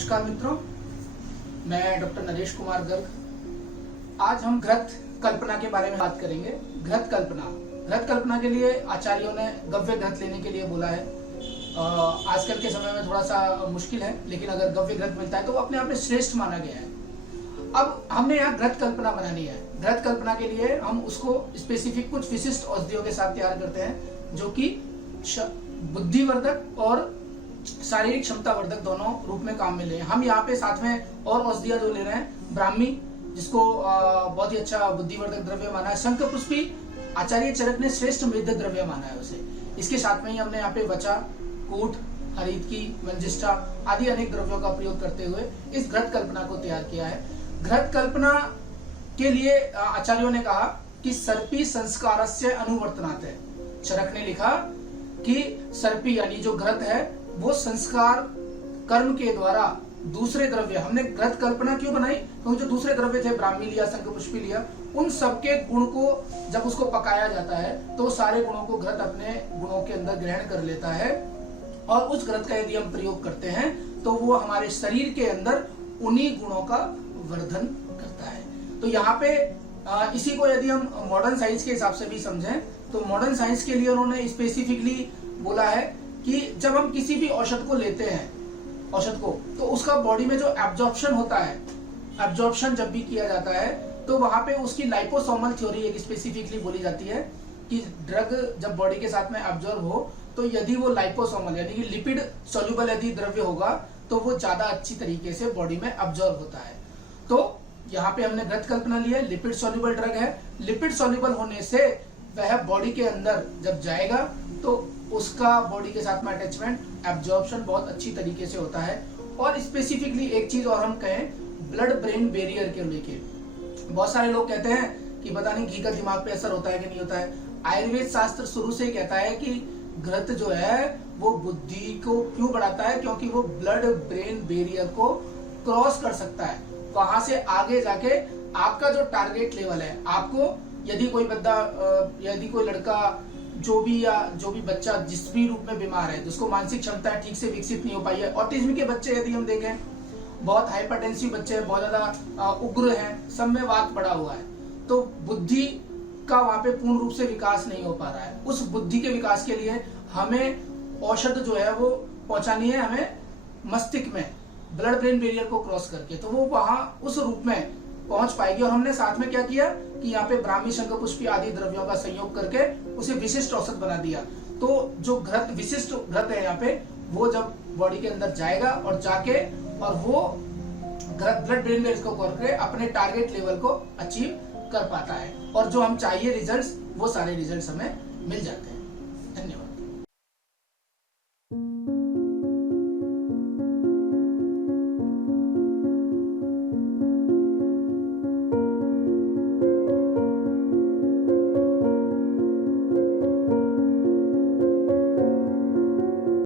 नमस्कार मित्रों, मैं डॉक्टर नरेश कुमार गर्ग। आज हम घृत कल्पना के बारे में बात करेंगे। घृत कल्पना के लिए आचार्यों ने गव्य घृत लेने के लिए बोला है। आजकल के समय में थोड़ा सा मुश्किल है, लेकिन अगर गव्य घृत मिलता है तो वो अपने आप में श्रेष्ठ माना गया है। अब हमने यहाँ घृत कल्पना बनानी है। घृत कल्पना के लिए हम उसको स्पेसिफिक कुछ विशिष्ट औषधियों के साथ तैयार करते हैं, जो कि बुद्धिवर्धक और शारीरिक क्षमता वर्धक दोनों रूप में काम में ले। हम यहाँ पे साथ में और औषधियां जो ले रहे हैं, ब्राह्मी, जिसको बहुत ही अच्छा बुद्धिवर्धक द्रव्य माना है। शंखपुष्पी आचार्य चरक ने श्रेष्ठ मेध द्रव्य माना है उसे। इसके साथ में ही हमने यहाँ पे वचा, कूट, हरितकी, मंजिष्ठा आदि अनेक द्रव्यों का प्रयोग करते हुए इस घृत कल्पना को तैयार किया है। घृत कल्पना के लिए आचार्यों ने कहा कि सर्पी संस्कारस्य अनुवर्तनात् है। चरक ने लिखा कि सर्पी यानी जो घृत है वो संस्कार कर्म के द्वारा दूसरे द्रव्य, हमने घृत कल्पना क्यों बनाई, क्योंकि जो दूसरे द्रव्य थे, ब्राह्मी लिया, शंखपुष्पी लिया, उन सबके गुण को जब उसको पकाया जाता है तो सारे गुणों को घृत अपने गुणों के अंदर ग्रहण कर लेता है। और उस घृत का यदि हम प्रयोग करते हैं तो वो हमारे शरीर के अंदर उन्हीं गुणों का वर्धन करता है। तो यहाँ पे इसी को यदि हम मॉडर्न साइंस के हिसाब से भी समझें तो मॉडर्न साइंस के लिए उन्होंने स्पेसिफिकली बोला है कि जब हम किसी भी औषध को लेते हैं, औषध को, तो उसका बॉडी में जो एब्जॉर्प्शन होता है, एब्जॉर्प्शन जब भी किया जाता है तो वहां पे उसकी लाइपोसोमल थ्योरी एक स्पेसिफिकली बोली जाती है कि ड्रग जब बॉडी के साथ में एब्जॉर्ब हो तो यदि वो लाइपोसोमल यानी कि लिपिड सोल्यूबल यदि द्रव्य होगा तो वो ज्यादा अच्छी तरीके से बॉडी में एब्जॉर्ब होता है। तो यहाँ पे हमने घृत कल्पना लिया है, लिपिड सोल्यूबल ड्रग है। लिपिड सोल्यूबल होने से वह बॉडी के अंदर जब जाएगा तो उसका बॉडी के साथ में अटैचमेंट, एब्जॉर्प्शन बहुत अच्छी तरीके से होता है। और स्पेसिफिकली एक चीज और हम कहें, ब्लड ब्रेन बैरियर के लेके बहुत सारे लोग कहते हैं कि पता नहीं घी का दिमाग पे असर होता है कि नहीं होता है। आयुर्वेद शास्त्र शुरू से ही कहता है कि घृत जो है वो बुद्धि को क्यों बढ़ाता है, क्योंकि वो ब्लड ब्रेन बैरियर को क्रॉस कर सकता है। वहां से आगे जाके आपका जो टारगेट लेवल है, आपको यदि कोई बंदा, यदि कोई लड़का, जो भी बच्चा जिस भी रूप में बीमार है, जिसको मानसिक क्षमता ठीक से विकसित नहीं हो पाई है, ऑटिज्म के बच्चे यदि हम देखें, बहुत हाइपरटेंसिव बच्चे हैं, बहुत ज्यादा उग्र हैं, सब में वात बढ़ा हुआ है, तो बुद्धि का वहां पे पूर्ण रूप से विकास नहीं हो पा रहा है। उस बुद्धि के विकास के लिए हमें औषध जो है वो पहुंचानी है हमें मस्तिष्क में, ब्लड ब्रेन बैरियर को क्रॉस करके, तो वो वहां उस रूप में पहुंच पाएगी। और हमने साथ में क्या किया कि यहाँ पे ब्राह्मी, शंखपुष्पी आदि द्रव्यों का संयोग करके उसे विशिष्ट औषध बना दिया। तो जो घृत, विशिष्ट घृत है यहाँ पे, वो जब बॉडी के अंदर जाएगा और जाके और वो ब्लड ब्रेन बैरियर को करके अपने टारगेट लेवल को अचीव कर पाता है, और जो हम चाहिए रिजल्ट्स, वो सारे रिजल्ट्स हमें मिल जाते हैं।